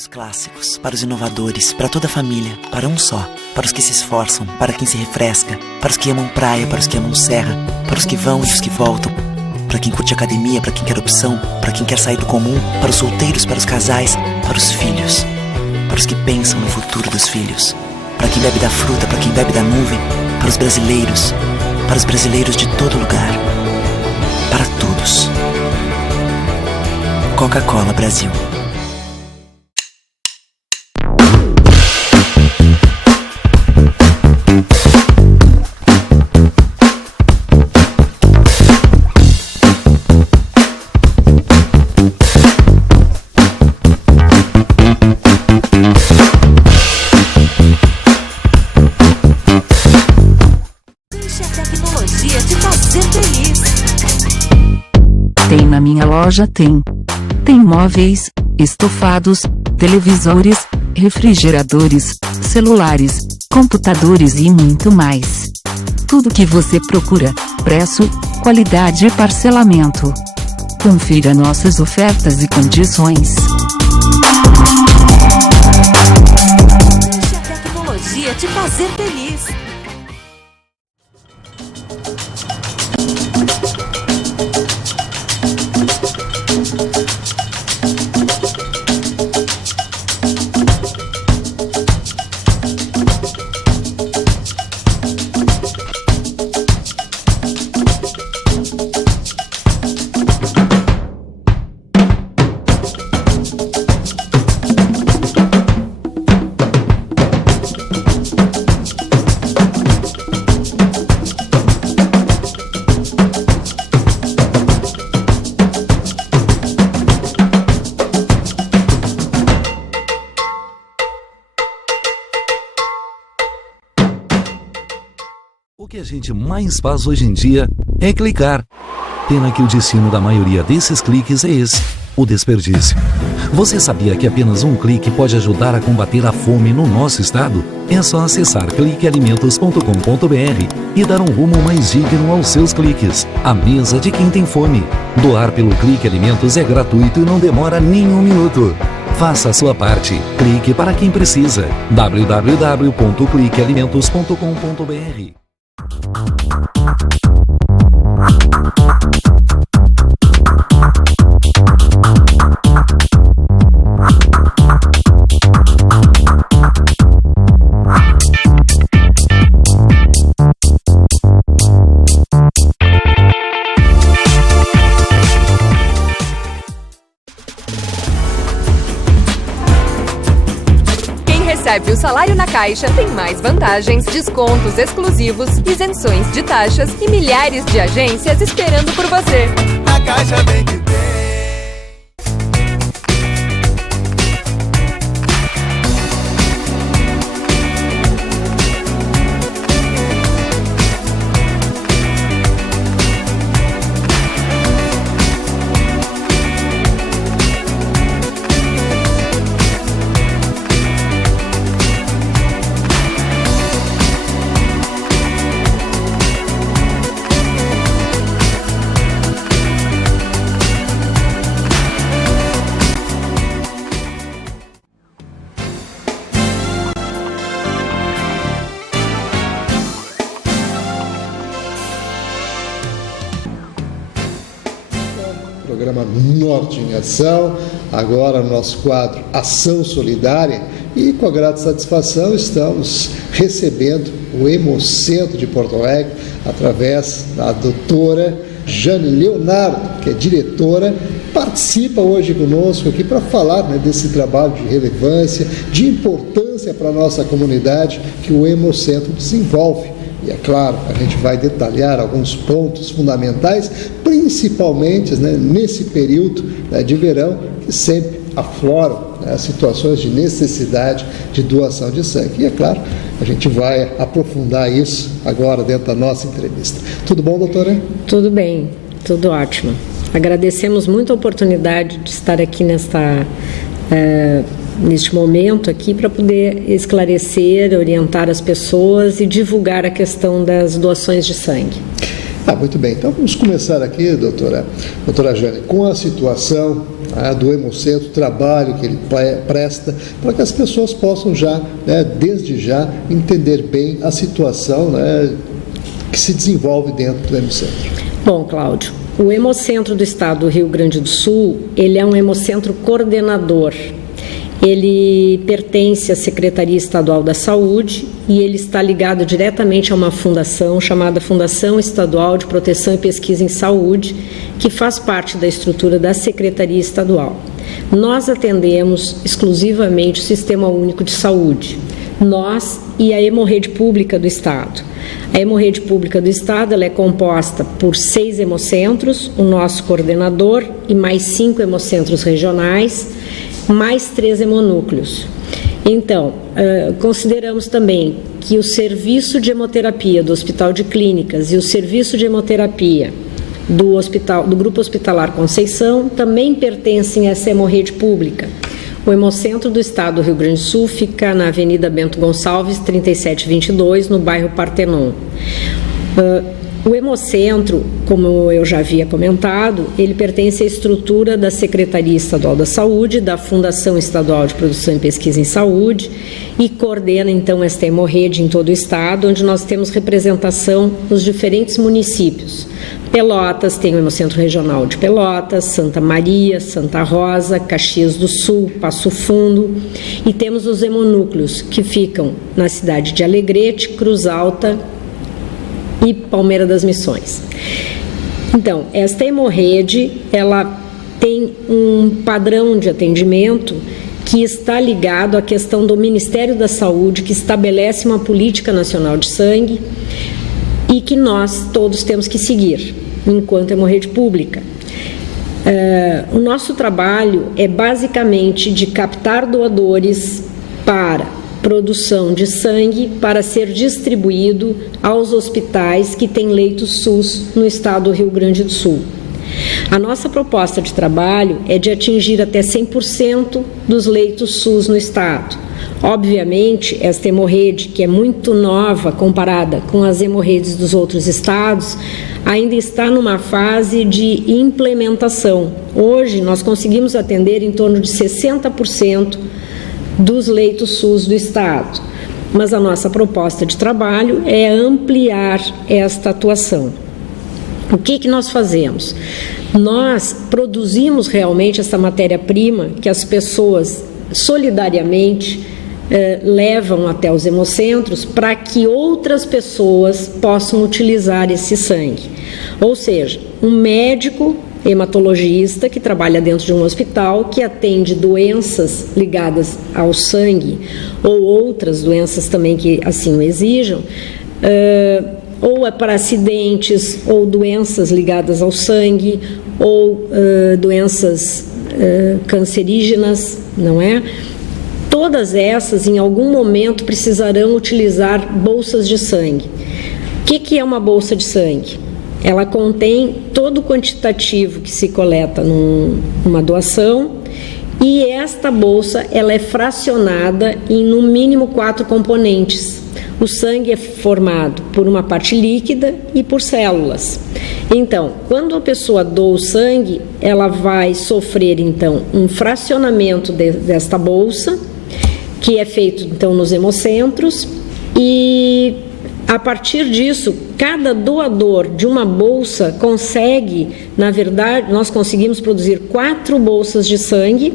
os clássicos, para os inovadores, para toda a família, para um só, para os que se esforçam, para quem se refresca, para os que amam praia, para os que amam serra, para os que vão e os que voltam, para quem curte academia, para quem quer opção, para quem quer sair do comum, para os solteiros, para os casais, para os filhos, para os que pensam no futuro dos filhos, para quem bebe da fruta, para quem bebe da nuvem, para os brasileiros de todo lugar, para todos. Coca-Cola Brasil. Tem na minha loja, tem móveis, estofados, televisores, refrigeradores, celulares, computadores e muito mais. Tudo que você procura, preço, qualidade e parcelamento. Confira nossas ofertas e condições. Deixe a tecnologia te fazer feliz. O que a gente mais faz hoje em dia é clicar. Pena que o destino da maioria desses cliques é esse, o desperdício. Você sabia que apenas um clique pode ajudar a combater a fome no nosso estado? É só acessar cliquealimentos.com.br e dar um rumo mais digno aos seus cliques. A mesa de quem tem fome. Doar pelo Clique Alimentos é gratuito e não demora nem um minuto. Faça a sua parte. Clique para quem precisa. www.cliquealimentos.com.br. Recebe o salário na Caixa, tem mais vantagens, descontos exclusivos, isenções de taxas e milhares de agências esperando por você. A Caixa vem que vem. Programa Norte em Ação, agora no nosso quadro Ação Solidária, e com a grata satisfação estamos recebendo o Hemocentro de Porto Alegre através da doutora Jane Leonardo, que é diretora, participa hoje conosco aqui para falar, desse trabalho de relevância, de importância para a nossa comunidade que o Hemocentro desenvolve. E é claro, a gente vai detalhar alguns pontos fundamentais, principalmente nesse período de verão, que sempre afloram as situações de necessidade de doação de sangue. E é claro, a gente vai aprofundar isso agora dentro da nossa entrevista. Tudo bom, doutora? Tudo bem, tudo ótimo. Agradecemos muito a oportunidade de estar aqui neste momento aqui para poder esclarecer, orientar as pessoas e divulgar a questão das doações de sangue. Muito bem, então vamos começar aqui, doutora Jane, com a situação do Hemocentro, o trabalho que ele presta, para que as pessoas possam já, desde já, entender bem a situação que se desenvolve dentro do Hemocentro. Bom, Cláudio, o Hemocentro do Estado do Rio Grande do Sul, ele é um hemocentro coordenador. Ele pertence à Secretaria Estadual da Saúde e ele está ligado diretamente a uma fundação chamada Fundação Estadual de Proteção e Pesquisa em Saúde, que faz parte da estrutura da Secretaria Estadual. Nós atendemos exclusivamente o Sistema Único de Saúde, nós e a Hemorrede Pública do Estado. A Hemorrede Pública do Estado ela é composta por 6 hemocentros, o nosso coordenador e mais 5 hemocentros regionais, mais 3 hemonúcleos. Então, consideramos também que o serviço de hemoterapia do Hospital de Clínicas e o serviço de hemoterapia do Grupo Hospitalar Conceição também pertencem a essa hemorrede pública. O Hemocentro do Estado do Rio Grande do Sul fica na Avenida Bento Gonçalves, 3722, no bairro Partenon. O Hemocentro, como eu já havia comentado, ele pertence à estrutura da Secretaria Estadual da Saúde, da Fundação Estadual de Produção e Pesquisa em Saúde e coordena, então, esta hemorrede em todo o Estado, onde nós temos representação nos diferentes municípios. Pelotas tem o Hemocentro Regional de Pelotas, Santa Maria, Santa Rosa, Caxias do Sul, Passo Fundo e temos os hemonúcleos que ficam na cidade de Alegrete, Cruz Alta e Palmeira das Missões. Então, esta hemorrede, ela tem um padrão de atendimento que está ligado à questão do Ministério da Saúde, que estabelece uma política nacional de sangue e que nós todos temos que seguir, enquanto hemorrede pública. O nosso trabalho é basicamente de captar doadores para produção de sangue para ser distribuído aos hospitais que têm leitos SUS no estado do Rio Grande do Sul. A nossa proposta de trabalho é de atingir até 100% dos leitos SUS no estado. Obviamente, esta hemorrede, que é muito nova comparada com as hemorredes dos outros estados, ainda está numa fase de implementação. Hoje, nós conseguimos atender em torno de 60% dos leitos SUS do estado, mas a nossa proposta de trabalho é ampliar esta atuação. O que nós fazemos? Nós produzimos realmente essa matéria-prima que as pessoas solidariamente levam até os hemocentros para que outras pessoas possam utilizar esse sangue. Ou seja, um médico hematologista que trabalha dentro de um hospital que atende doenças ligadas ao sangue ou outras doenças também que assim o exijam, ou é para acidentes ou doenças ligadas ao sangue ou doenças cancerígenas, não é? Todas essas, em algum momento, precisarão utilizar bolsas de sangue. O que é uma bolsa de sangue? Ela contém todo o quantitativo que se coleta numa doação e esta bolsa ela é fracionada em no mínimo 4 componentes. O sangue é formado por uma parte líquida e por células. Então, quando a pessoa doa o sangue, ela vai sofrer então um fracionamento desta bolsa, que é feito então nos hemocentros, e a partir disso, cada doador de uma bolsa consegue, na verdade, nós conseguimos produzir 4 bolsas de sangue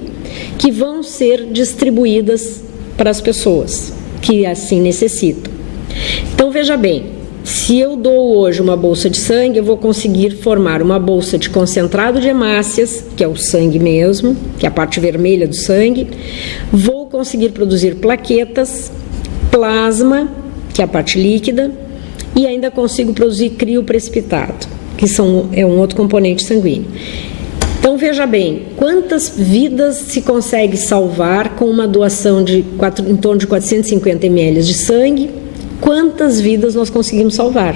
que vão ser distribuídas para as pessoas que assim necessitam. Então, veja bem, se eu dou hoje uma bolsa de sangue, eu vou conseguir formar uma bolsa de concentrado de hemácias, que é o sangue mesmo, que é a parte vermelha do sangue, vou conseguir produzir plaquetas, plasma, que é a parte líquida, e ainda consigo produzir crioprecipitado, que é um outro componente sanguíneo. Então, veja bem, quantas vidas se consegue salvar com uma doação de em torno de 450 ml de sangue? Quantas vidas nós conseguimos salvar?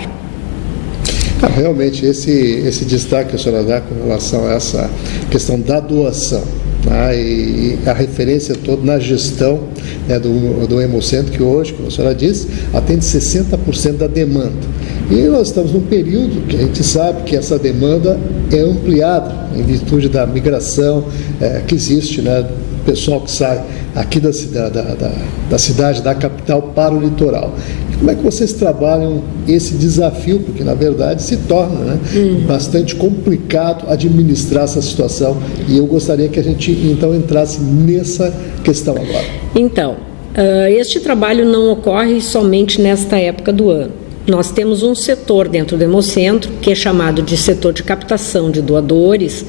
Realmente, esse destaque que a senhora dá com relação a essa questão da doação, E a referência toda na gestão, né, do Hemocentro, que hoje, como a senhora disse, atende 60% da demanda. E nós estamos num período que a gente sabe que essa demanda é ampliada em virtude da migração que existe, né, do pessoal que sai aqui da cidade, da capital, para o litoral. Como é que vocês trabalham esse desafio? Porque, na verdade, se torna, né, bastante complicado administrar essa situação. E eu gostaria que a gente, então, entrasse nessa questão agora. Então, este trabalho não ocorre somente nesta época do ano. Nós temos um setor dentro do Hemocentro, que é chamado de setor de captação de doadores,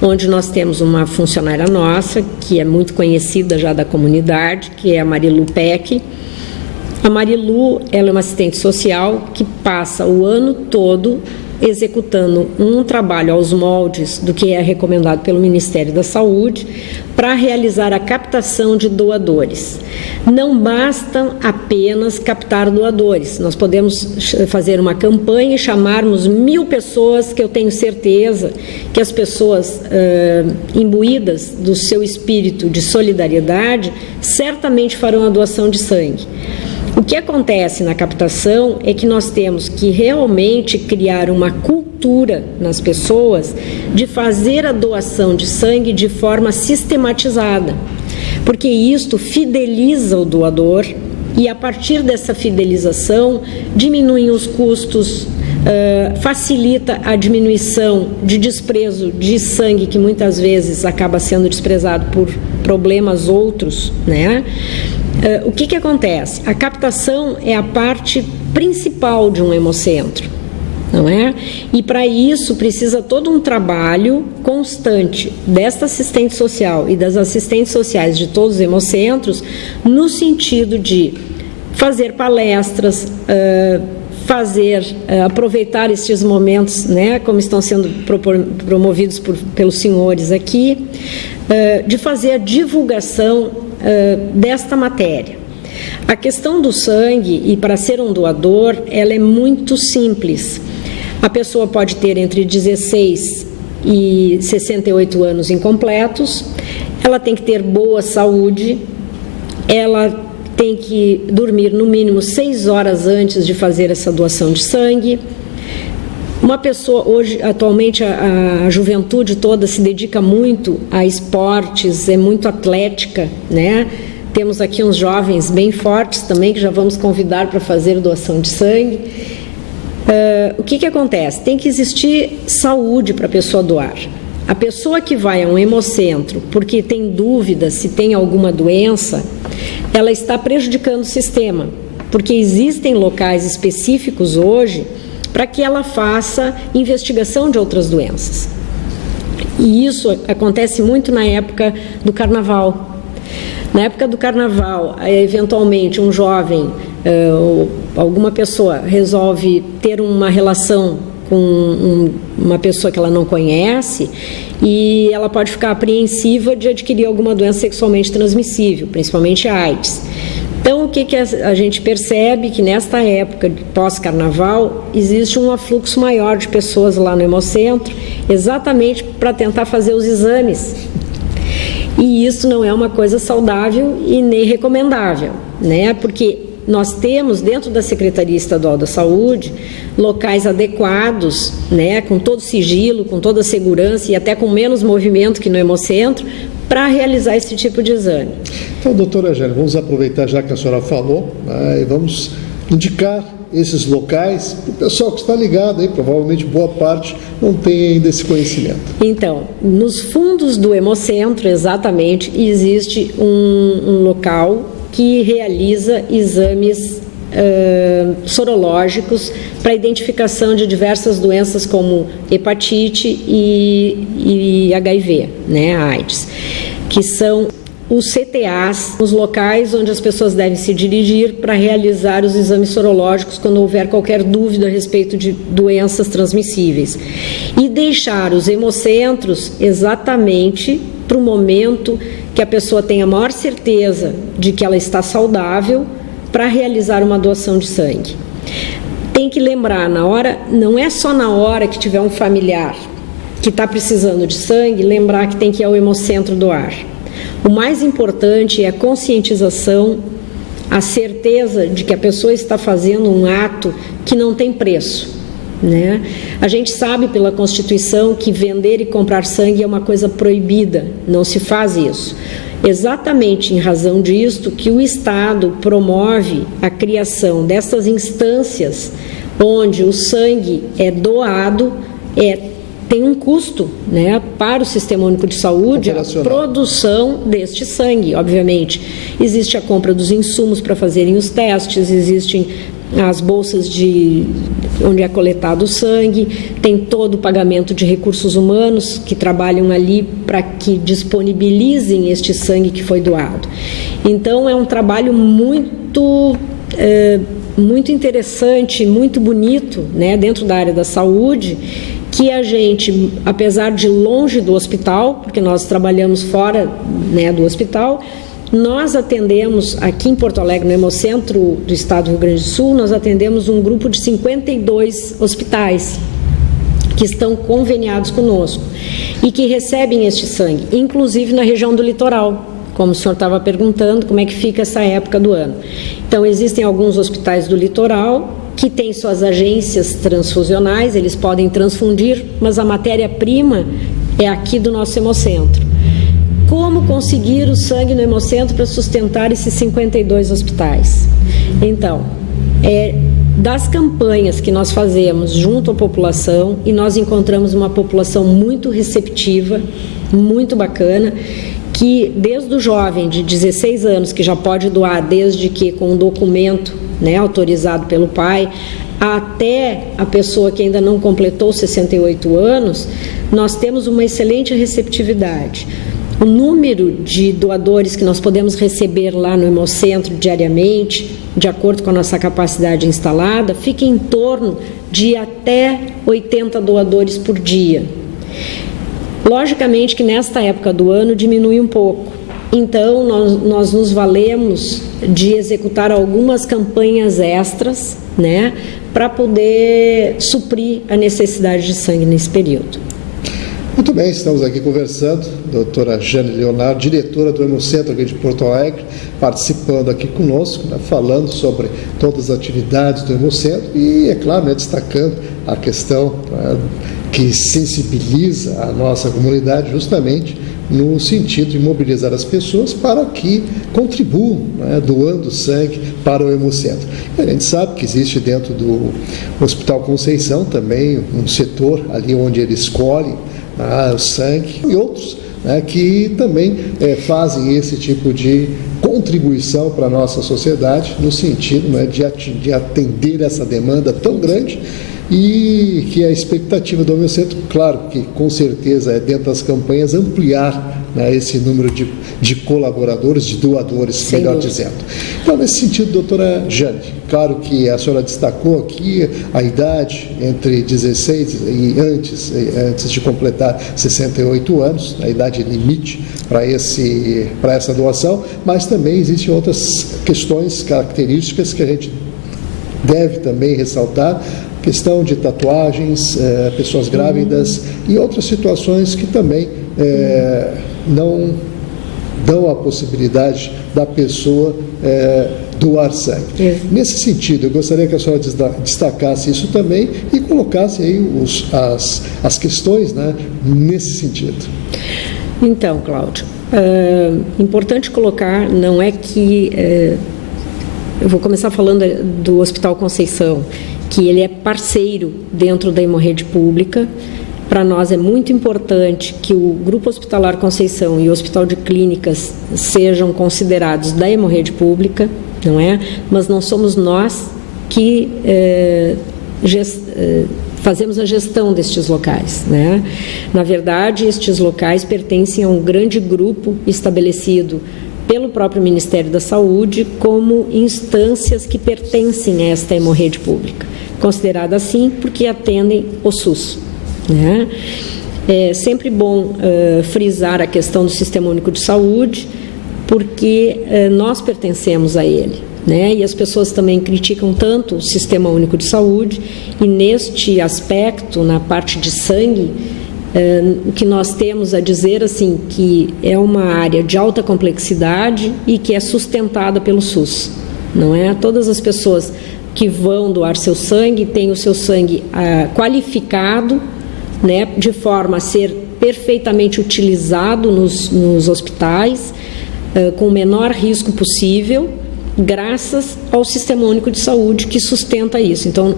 onde nós temos uma funcionária nossa, que é muito conhecida já da comunidade, que é a Marilu Peck. A Marilu, ela é uma assistente social que passa o ano todo executando um trabalho aos moldes do que é recomendado pelo Ministério da Saúde para realizar a captação de doadores. Não basta apenas captar doadores, nós podemos fazer uma campanha e chamarmos 1.000 pessoas, que eu tenho certeza que as pessoas imbuídas do seu espírito de solidariedade certamente farão a doação de sangue. O que acontece na captação é que nós temos que realmente criar uma cultura nas pessoas de fazer a doação de sangue de forma sistematizada, porque isto fideliza o doador e, a partir dessa fidelização, diminuem os custos, facilita a diminuição de desprezo de sangue, que muitas vezes acaba sendo desprezado por problemas outros, né? O que acontece? A captação é a parte principal de um hemocentro, não é? E para isso precisa todo um trabalho constante desta assistente social e das assistentes sociais de todos os hemocentros, no sentido de fazer palestras, aproveitar estes momentos, né, como estão sendo promovidos pelos senhores aqui, de fazer a divulgação desta matéria. A questão do sangue, e para ser um doador, ela é muito simples. A pessoa pode ter entre 16 e 68 anos incompletos, ela tem que ter boa saúde, ela tem que dormir no mínimo 6 horas antes de fazer essa doação de sangue. Uma pessoa, hoje, atualmente, a juventude toda se dedica muito a esportes, é muito atlética, né? Temos aqui uns jovens bem fortes também, que já vamos convidar para fazer doação de sangue. O que acontece? Tem que existir saúde para a pessoa doar. A pessoa que vai a um hemocentro porque tem dúvida se tem alguma doença, ela está prejudicando o sistema, porque existem locais específicos hoje para que ela faça investigação de outras doenças. E isso acontece muito na época do carnaval. Na época do carnaval, eventualmente um jovem ou alguma pessoa resolve ter uma relação com uma pessoa que ela não conhece, e ela pode ficar apreensiva de adquirir alguma doença sexualmente transmissível, principalmente a AIDS. Então, o que a gente percebe? Que nesta época pós-carnaval existe um afluxo maior de pessoas lá no hemocentro, exatamente para tentar fazer os exames. E isso não é uma coisa saudável e nem recomendável, né? Porque nós temos dentro da Secretaria Estadual da Saúde locais adequados, né, com todo sigilo, com toda segurança e até com menos movimento que no hemocentro, para realizar esse tipo de exame. Então, doutora Angélica, vamos aproveitar já que a senhora falou, e vamos indicar esses locais para o pessoal que está ligado aí, provavelmente boa parte não tem ainda esse conhecimento. Então, nos fundos do hemocentro, exatamente, existe um local que realiza exames sorológicos para identificação de diversas doenças como hepatite e HIV, né, AIDS, que são os CTAs, os locais onde as pessoas devem se dirigir para realizar os exames sorológicos quando houver qualquer dúvida a respeito de doenças transmissíveis. E deixar os hemocentros exatamente para o momento que a pessoa tenha a maior certeza de que ela está saudável para realizar uma doação de sangue. Tem que lembrar, na hora, não é só na hora que tiver um familiar que está precisando de sangue, lembrar que tem que ir ao hemocentro doar. O mais importante é a conscientização, a certeza de que a pessoa está fazendo um ato que não tem preço, né? A gente sabe pela Constituição que vender e comprar sangue é uma coisa proibida, não se faz isso. Exatamente em razão disto que o Estado promove a criação dessas instâncias onde o sangue é doado, tem um custo, né, para o Sistema Único de Saúde, a produção deste sangue, obviamente. Existe a compra dos insumos para fazerem os testes, existem as bolsas onde é coletado o sangue, tem todo o pagamento de recursos humanos que trabalham ali para que disponibilizem este sangue que foi doado. Então, é um trabalho muito interessante, muito bonito, né, dentro da área da saúde, que a gente, apesar de longe do hospital, porque nós trabalhamos fora, né, do hospital, nós atendemos aqui em Porto Alegre, no Hemocentro do Estado do Rio Grande do Sul, nós atendemos um grupo de 52 hospitais que estão conveniados conosco e que recebem este sangue, inclusive na região do litoral, como o senhor estava perguntando, como é que fica essa época do ano. Então, existem alguns hospitais do litoral que têm suas agências transfusionais, eles podem transfundir, mas a matéria-prima é aqui do nosso hemocentro. Como conseguir o sangue no hemocentro para sustentar esses 52 hospitais? Então, das campanhas que nós fazemos junto à população, e nós encontramos uma população muito receptiva, muito bacana, que desde o jovem de 16 anos, que já pode doar desde que com um documento, né, autorizado pelo pai, até a pessoa que ainda não completou 68 anos, nós temos uma excelente receptividade. O número de doadores que nós podemos receber lá no hemocentro diariamente, de acordo com a nossa capacidade instalada, fica em torno de até 80 doadores por dia. Logicamente que nesta época do ano diminui um pouco. Então, nós nos valemos de executar algumas campanhas extras, né, para poder suprir a necessidade de sangue nesse período. Muito bem, estamos aqui conversando, doutora Jane Leonardo, diretora do Hemocentro aqui de Porto Alegre, participando aqui conosco, né, falando sobre todas as atividades do Hemocentro e, é claro, né, destacando a questão que sensibiliza a nossa comunidade justamente no sentido de mobilizar as pessoas para que contribuam, né, doando sangue para o Hemocentro. E a gente sabe que existe dentro do Hospital Conceição também um setor ali onde ele escolhe o sangue e outros, né, que também fazem esse tipo de contribuição para a nossa sociedade no sentido, né, de atender essa demanda tão grande e que a expectativa do Hemocentro, claro que com certeza é dentro das campanhas ampliar, né, esse número de colaboradores, de doadores, melhor dizendo. Então, nesse sentido, doutora Jane, claro que a senhora destacou aqui a idade entre 16 e antes de completar 68 anos, a idade limite para essa doação, mas também existem outras questões, características que a gente deve também ressaltar, questão de tatuagens, pessoas grávidas e outras situações que também não dão a possibilidade da pessoa doar sangue. Nesse sentido, eu gostaria que a senhora destacasse isso também e colocasse aí as questões, né, nesse sentido. Então, Cláudio, importante colocar, não é que... eu vou começar falando do Hospital Conceição, que ele é parceiro dentro da hemorrede pública. Para nós é muito importante que o Grupo Hospitalar Conceição e o Hospital de Clínicas sejam considerados da hemorrede pública, não é? Mas não somos nós que fazemos a gestão destes locais, né? Na verdade, estes locais pertencem a um grande grupo estabelecido pelo próprio Ministério da Saúde como instâncias que pertencem a esta hemorrede pública, considerada assim porque atendem o SUS, né? É sempre bom frisar a questão do Sistema Único de Saúde, porque nós pertencemos a ele, né? E as pessoas também criticam tanto o Sistema Único de Saúde, e neste aspecto, na parte de sangue, O que nós temos a dizer, assim, que é uma área de alta complexidade e que é sustentada pelo SUS, não é? Todas as pessoas que vão doar seu sangue têm o seu sangue qualificado, né, de forma a ser perfeitamente utilizado nos hospitais, com o menor risco possível, graças ao Sistema Único de Saúde que sustenta isso. Então,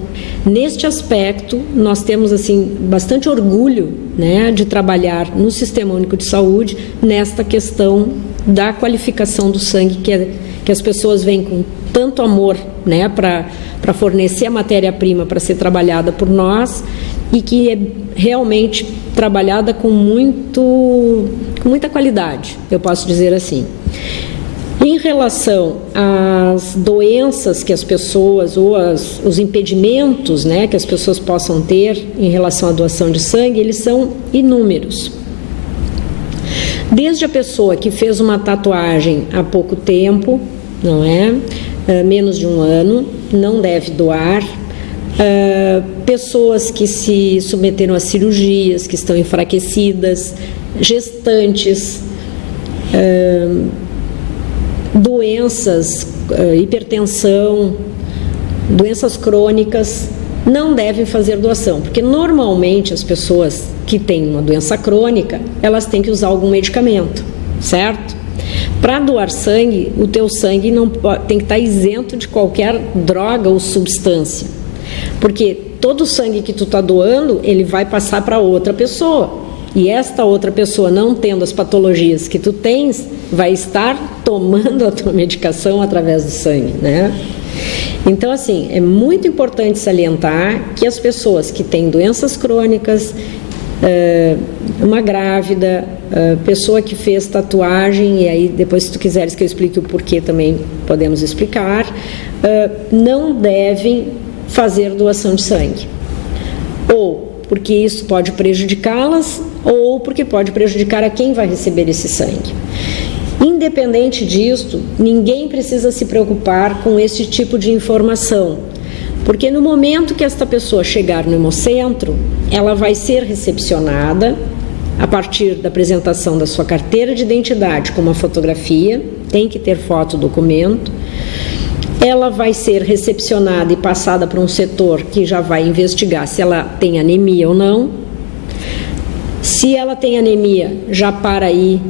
neste aspecto, nós temos assim bastante orgulho, né, de trabalhar no Sistema Único de Saúde nesta questão da qualificação do sangue que as pessoas vêm com tanto amor, né, para fornecer a matéria-prima para ser trabalhada por nós e que é realmente trabalhada com muita qualidade, eu posso dizer assim. Em relação às doenças que as pessoas, ou os impedimentos, né, que as pessoas possam ter em relação à doação de sangue, eles são inúmeros. Desde a pessoa que fez uma tatuagem há pouco tempo, não é? Menos de um ano, não deve doar. Pessoas que se submeteram a cirurgias, que estão enfraquecidas, gestantes, doenças, hipertensão, doenças crônicas, não devem fazer doação, porque normalmente as pessoas que têm uma doença crônica, elas têm que usar algum medicamento, certo? Para doar sangue, o teu sangue não tem que estar isento de qualquer droga ou substância, porque todo o sangue que tu está doando, ele vai passar para outra pessoa. E esta outra pessoa, não tendo as patologias que tu tens, vai estar tomando a tua medicação através do sangue, né? Então, assim, é muito importante salientar que as pessoas que têm doenças crônicas, uma grávida, pessoa que fez tatuagem, e aí depois, se tu quiseres que eu explique o porquê, também podemos explicar, não devem fazer doação de sangue. Ou porque isso pode prejudicá-las, ou porque pode prejudicar a quem vai receber esse sangue. Independente disso, ninguém precisa se preocupar com esse tipo de informação, porque no momento que esta pessoa chegar no Hemocentro, ela vai ser recepcionada a partir da apresentação da sua carteira de identidade com uma fotografia, tem que ter foto, documento. Ela vai ser recepcionada e passada para um setor que já vai investigar se ela tem anemia ou não. Se ela tem anemia, já para aí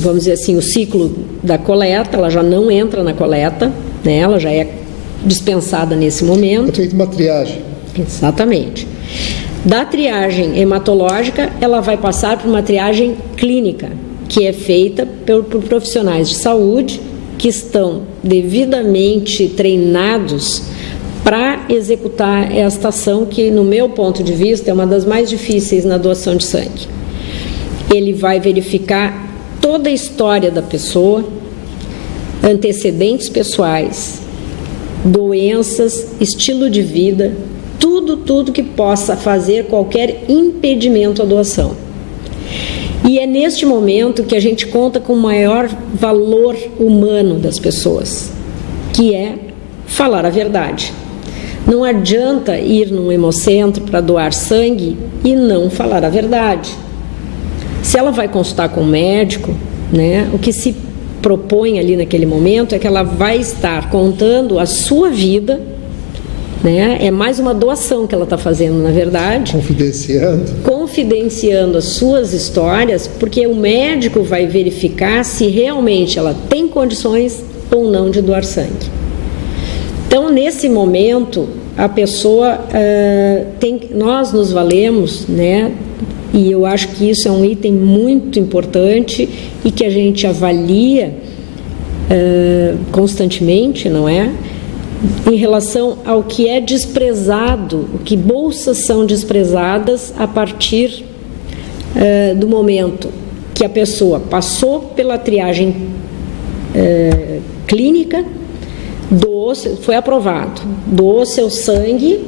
vamos dizer assim, o ciclo da coleta, ela já não entra na coleta, né? Ela já é dispensada nesse momento. É feita uma triagem. Exatamente. Da triagem hematológica, ela vai passar por uma triagem clínica, que é feita por profissionais de saúde que estão devidamente treinados para executar esta ação que, no meu ponto de vista, é uma das mais difíceis na doação de sangue. Ele vai verificar toda a história da pessoa, antecedentes pessoais, doenças, estilo de vida, tudo que possa fazer qualquer impedimento à doação. E é neste momento que a gente conta com o maior valor humano das pessoas, que é falar a verdade. Não adianta ir num hemocentro para doar sangue e não falar a verdade. Se ela vai consultar com o médico, né, o que se propõe ali naquele momento é que ela vai estar contando a sua vida, né, é mais uma doação que ela está fazendo, na verdade. Confidenciando as suas histórias, porque o médico vai verificar se realmente ela tem condições ou não de doar sangue. Então, nesse momento, a pessoa nós nos valemos, né? E eu acho que isso é um item muito importante e que a gente avalia constantemente, não é? Em relação ao que é desprezado, o que bolsas são desprezadas a partir do momento que a pessoa passou pela triagem clínica, foi aprovado, doou seu sangue,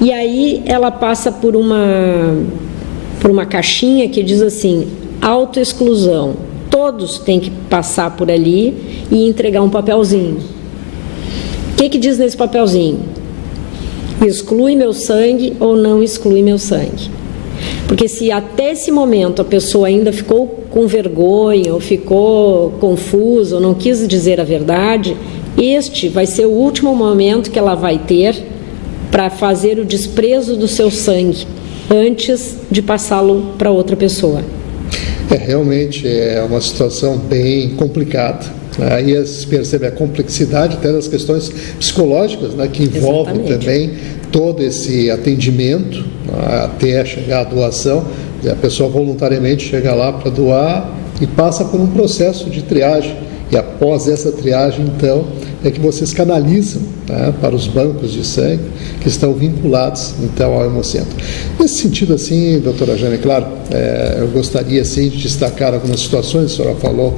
e aí ela passa por uma caixinha que diz assim, autoexclusão. Todos têm que passar por ali e entregar um papelzinho. O que diz nesse papelzinho? Exclui meu sangue ou não exclui meu sangue? Porque se até esse momento a pessoa ainda ficou com vergonha, ou ficou confusa, ou não quis dizer a verdade, este vai ser o último momento que ela vai ter para fazer o desprezo do seu sangue, antes de passá-lo para outra pessoa. Realmente é uma situação bem complicada. Aí se percebe a complexidade até das questões psicológicas, né, que envolvem também todo esse atendimento até chegar à doação. A pessoa voluntariamente chega lá para doar e passa por um processo de triagem. E após essa triagem, então, é que vocês canalizam, né, para os bancos de sangue que estão vinculados, então, ao Hemocentro. Nesse sentido, assim, doutora Jane, claro, eu gostaria, assim, de destacar algumas situações. A senhora falou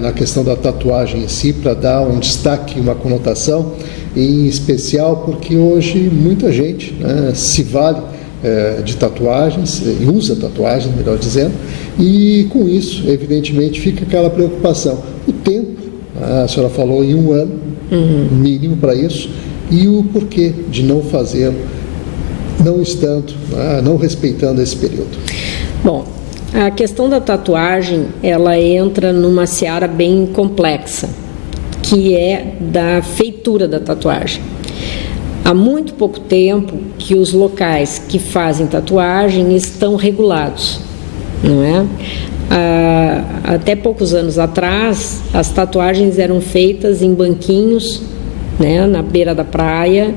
na questão da tatuagem em si, para dar um destaque, uma conotação, em especial porque hoje muita gente, né, se vale de tatuagens, e usa tatuagens, melhor dizendo, e com isso, evidentemente, fica aquela preocupação. O tempo, a senhora falou em 1 ano, mínimo para isso, e o porquê de não fazê-lo, não estando, não respeitando esse período. Bom, a questão da tatuagem, ela entra numa seara bem complexa, que é da feitura da tatuagem. Há muito pouco tempo que os locais que fazem tatuagem estão regulados, não é? Até poucos anos atrás, as tatuagens eram feitas em banquinhos, né, na beira da praia,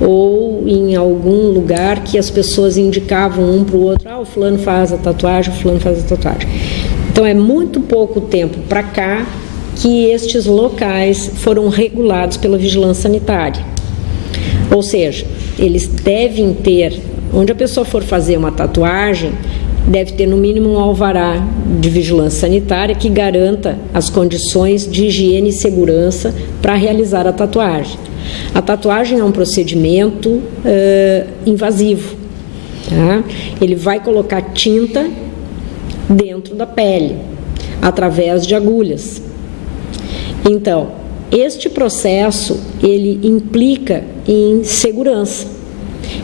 ou em algum lugar que as pessoas indicavam um para o outro: o fulano faz a tatuagem, o fulano faz a tatuagem. Então é muito pouco tempo para cá que estes locais foram regulados pela vigilância sanitária. Ou seja, eles devem ter, onde a pessoa for fazer uma tatuagem, deve ter no mínimo um alvará de vigilância sanitária que garanta as condições de higiene e segurança para realizar a tatuagem. A tatuagem é um procedimento invasivo, tá? Ele vai colocar tinta dentro da pele, através de agulhas. Então, este processo, ele implica em segurança.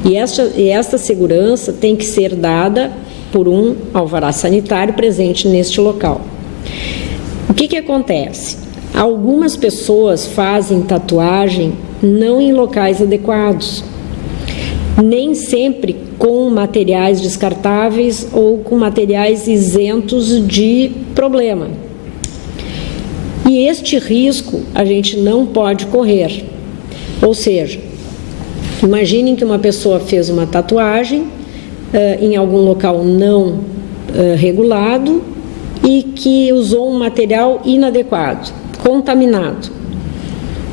E esta segurança tem que ser dada por um alvará sanitário presente neste local. O que acontece? Algumas pessoas fazem tatuagem não em locais adequados, nem sempre com materiais descartáveis ou com materiais isentos de problema. E este risco a gente não pode correr. Ou seja, imaginem que uma pessoa fez uma tatuagem em algum local não regulado e que usou um material inadequado, contaminado.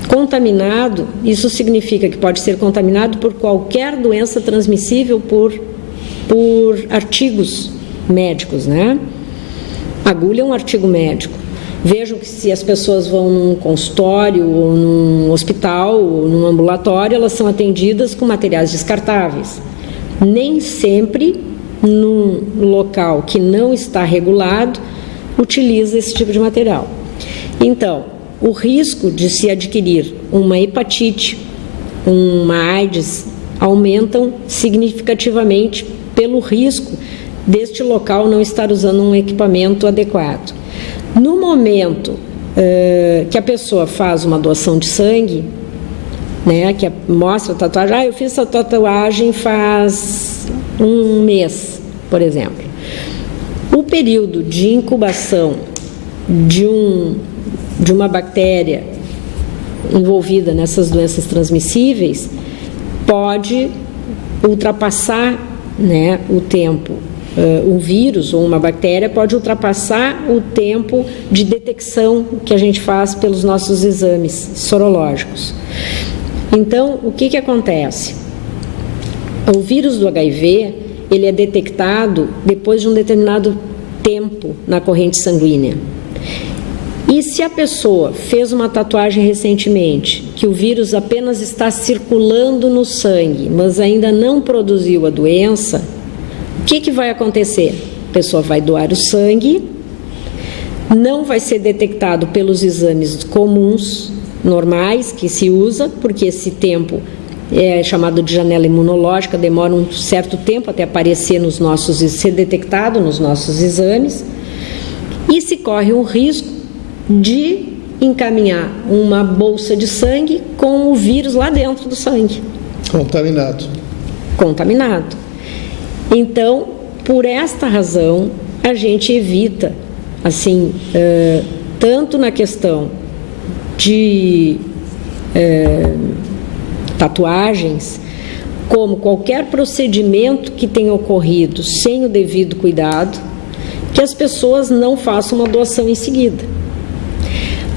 Contaminado, isso significa que pode ser contaminado por qualquer doença transmissível por artigos médicos, né? Agulha é um artigo médico. Vejam que se as pessoas vão num consultório, ou num hospital, ou num ambulatório, elas são atendidas com materiais descartáveis. Nem sempre, num local que não está regulado, utiliza esse tipo de material. Então, o risco de se adquirir uma hepatite, uma AIDS, aumentam significativamente pelo risco deste local não estar usando um equipamento adequado. No momento que a pessoa faz uma doação de sangue, né, que mostra a tatuagem, eu fiz essa tatuagem faz 1 mês, por exemplo. O período de incubação de uma bactéria envolvida nessas doenças transmissíveis pode ultrapassar, né, o tempo. Um vírus ou uma bactéria pode ultrapassar o tempo de detecção que a gente faz pelos nossos exames sorológicos. Então, o que acontece? O vírus do HIV, ele é detectado depois de um determinado tempo na corrente sanguínea. E se a pessoa fez uma tatuagem recentemente, que o vírus apenas está circulando no sangue, mas ainda não produziu a doença, o que vai acontecer? A pessoa vai doar o sangue, não vai ser detectado pelos exames comuns, normais, que se usa, porque esse tempo é chamado de janela imunológica, demora um certo tempo até aparecer ser detectado nos nossos exames, e se corre o risco de encaminhar uma bolsa de sangue com o vírus lá dentro do sangue. Contaminado. Então, por esta razão, a gente evita, assim, tanto na questão de tatuagens, como qualquer procedimento que tenha ocorrido sem o devido cuidado, que as pessoas não façam uma doação em seguida.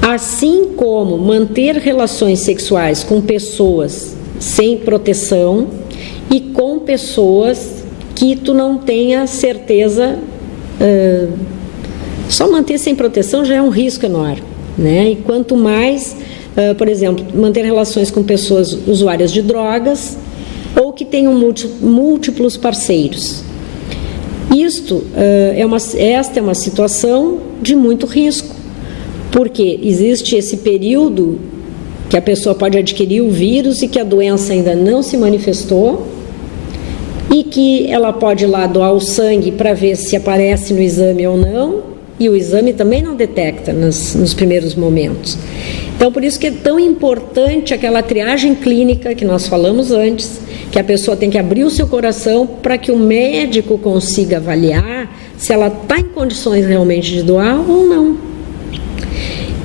Assim como manter relações sexuais com pessoas sem proteção e com pessoas que tu não tenha certeza, só manter sem proteção já é um risco enorme, né? E quanto mais, por exemplo, manter relações com pessoas usuárias de drogas ou que tenham múltiplos parceiros. Esta é uma situação de muito risco, porque existe esse período que a pessoa pode adquirir o vírus e que a doença ainda não se manifestou, e que ela pode ir lá doar o sangue para ver se aparece no exame ou não, e o exame também não detecta nos primeiros momentos. Então, por isso que é tão importante aquela triagem clínica que nós falamos antes, que a pessoa tem que abrir o seu coração para que o médico consiga avaliar se ela está em condições realmente de doar ou não.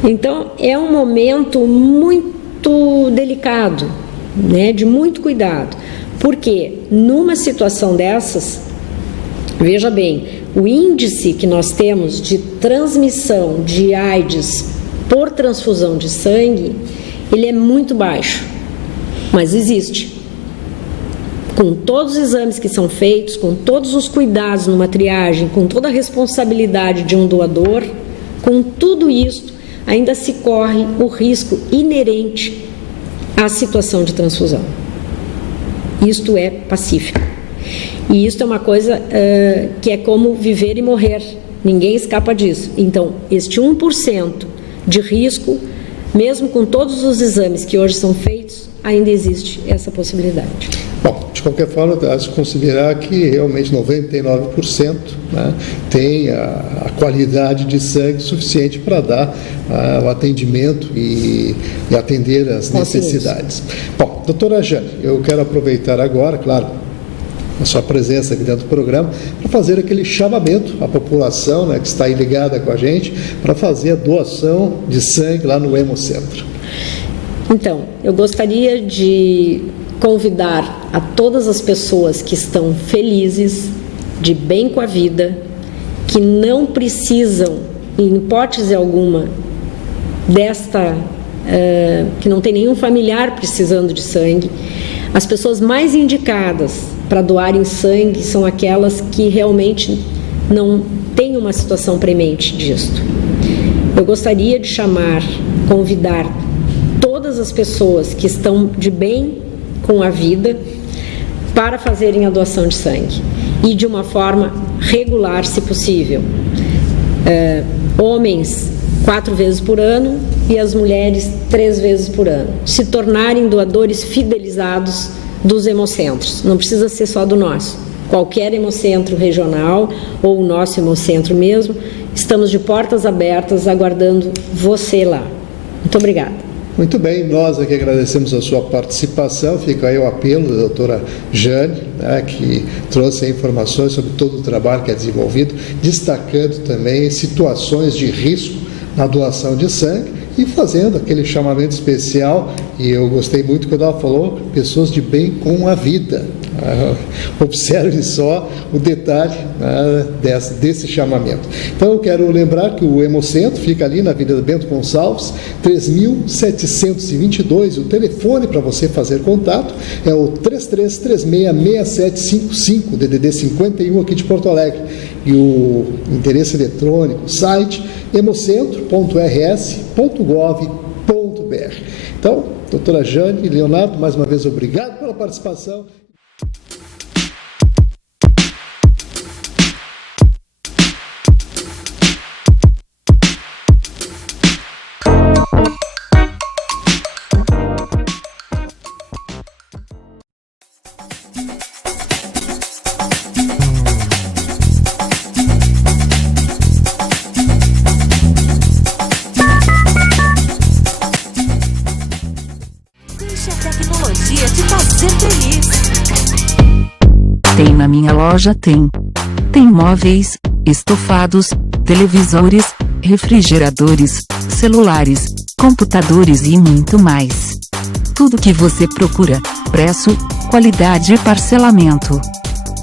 Então, é um momento muito delicado, né, de muito cuidado, porque numa situação dessas, veja bem, o índice que nós temos de transmissão de AIDS por transfusão de sangue, ele é muito baixo, mas existe. Com todos os exames que são feitos, com todos os cuidados numa triagem, com toda a responsabilidade de um doador, com tudo isso, ainda se corre o risco inerente à situação de transfusão. Isto é pacífico. E isto é uma coisa que é como viver e morrer. Ninguém escapa disso. Então, este 1% de risco, mesmo com todos os exames que hoje são feitos, ainda existe essa possibilidade. Bom, de qualquer forma, há de se considerar que realmente 99%, né, tem a qualidade de sangue suficiente para dar o atendimento e atender as necessidades. Bom, doutora Jane, eu quero aproveitar agora, claro, a sua presença aqui dentro do programa, para fazer aquele chamamento à população, né, que está aí ligada com a gente, para fazer a doação de sangue lá no Hemocentro. Então, eu gostaria de convidar a todas as pessoas que estão felizes, de bem com a vida, que não precisam, em hipótese alguma, que não tem nenhum familiar precisando de sangue. As pessoas mais indicadas para doarem sangue são aquelas que realmente não têm uma situação premente disto. Eu gostaria de convidar todas as pessoas que estão de bem com a vida para fazerem a doação de sangue, e de uma forma regular, se possível. Homens 4 vezes por ano e as mulheres 3 vezes por ano, se tornarem doadores fidelizados dos hemocentros. Não precisa ser só do nosso, qualquer hemocentro regional ou o nosso hemocentro mesmo, estamos de portas abertas aguardando você lá. Muito obrigada. Muito bem, nós aqui agradecemos a sua participação. Fica aí o apelo da doutora Jane, né, que trouxe informações sobre todo o trabalho que é desenvolvido, destacando também situações de risco na doação de sangue e fazendo aquele chamamento especial, e eu gostei muito quando ela falou, pessoas de bem com a vida. Observe só o detalhe, né, desse chamamento. Então eu quero lembrar que o Hemocentro fica ali na Avenida Bento Gonçalves, 3722, o telefone para você fazer contato é o 33366755, DDD 51 aqui de Porto Alegre, e o endereço eletrônico, site hemocentro.rs.gov.br. Então, doutora Jane e Leonardo, mais uma vez obrigado pela participação. Deixe a tecnologia te fazer feliz. Tem na minha loja, tem. Tem móveis, estofados, televisores, refrigeradores, celulares, computadores e muito mais. Tudo que você procura, preço, qualidade e parcelamento.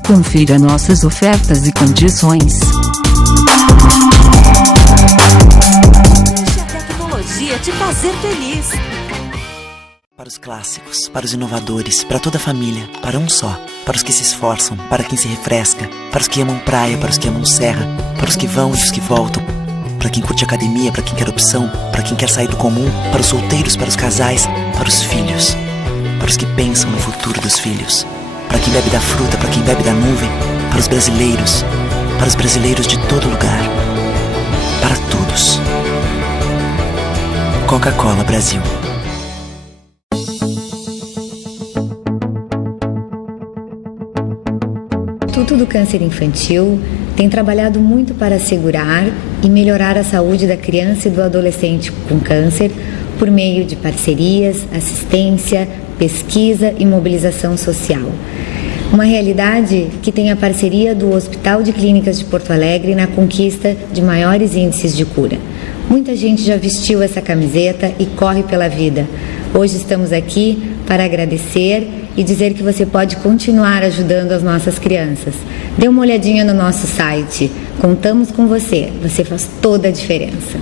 Confira nossas ofertas e condições. Deixe a tecnologia te fazer feliz. Para os clássicos, para os inovadores, para toda a família, para um só. Para os que se esforçam, para quem se refresca, para os que amam praia, para os que amam serra, para os que vão e os que voltam, para quem curte academia, para quem quer opção, para quem quer sair do comum, para os solteiros, para os casais, para os filhos, para os que pensam no futuro dos filhos, para quem bebe da fruta, para quem bebe da nuvem, para os brasileiros de todo lugar, para todos. Coca-Cola Brasil. O Instituto do Câncer Infantil tem trabalhado muito para assegurar e melhorar a saúde da criança e do adolescente com câncer por meio de parcerias, assistência, pesquisa e mobilização social. Uma realidade que tem a parceria do Hospital de Clínicas de Porto Alegre na conquista de maiores índices de cura. Muita gente já vestiu essa camiseta e corre pela vida. Hoje estamos aqui para agradecer e dizer que você pode continuar ajudando as nossas crianças. Dê uma olhadinha no nosso site. Contamos com você. Você faz toda a diferença.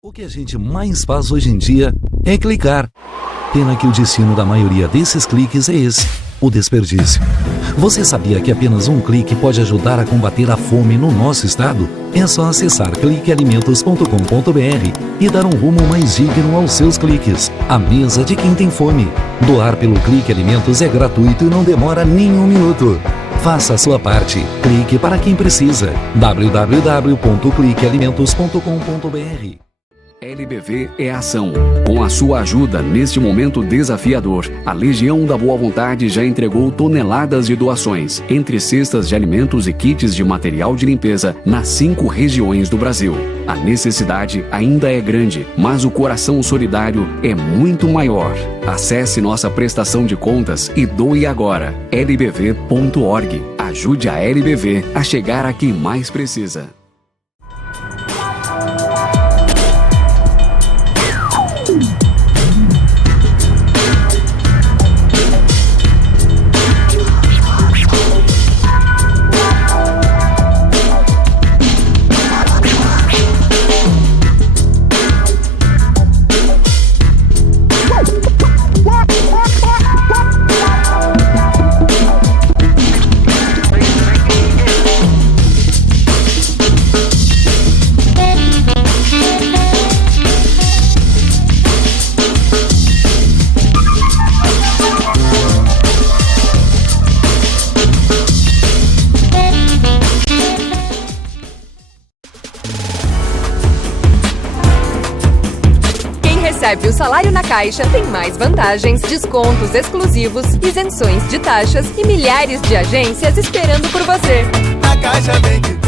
O que a gente mais faz hoje em dia é clicar. Pena que o destino da maioria desses cliques é esse, o desperdício. Você sabia que apenas um clique pode ajudar a combater a fome no nosso estado? É só acessar cliquealimentos.com.br e dar um rumo mais digno aos seus cliques. A mesa de quem tem fome. Doar pelo Clique Alimentos é gratuito e não demora nem um minuto. Faça a sua parte. Clique para quem precisa. www.cliquealimentos.com.br. LBV é ação. Com a sua ajuda neste momento desafiador, a Legião da Boa Vontade já entregou toneladas de doações, entre cestas de alimentos e kits de material de limpeza, nas 5 regiões do Brasil. A necessidade ainda é grande, mas o coração solidário é muito maior. Acesse nossa prestação de contas e doe agora. lbv.org. Ajude a LBV a chegar a quem mais precisa. Recebe o salário na Caixa, tem mais vantagens, descontos exclusivos, isenções de taxas e milhares de agências esperando por você. A Caixa vem que vem.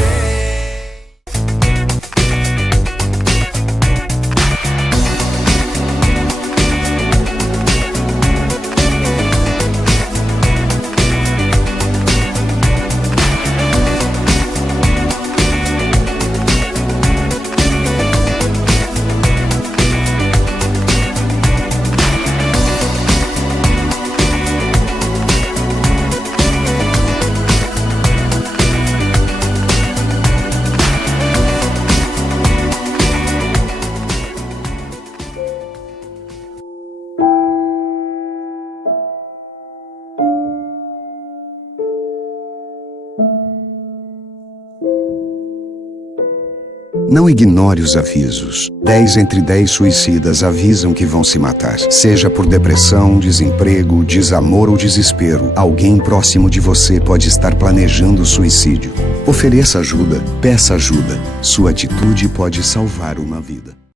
Não ignore os avisos. 10 entre 10 suicidas avisam que vão se matar. Seja por depressão, desemprego, desamor ou desespero, alguém próximo de você pode estar planejando suicídio. Ofereça ajuda, peça ajuda. Sua atitude pode salvar uma vida.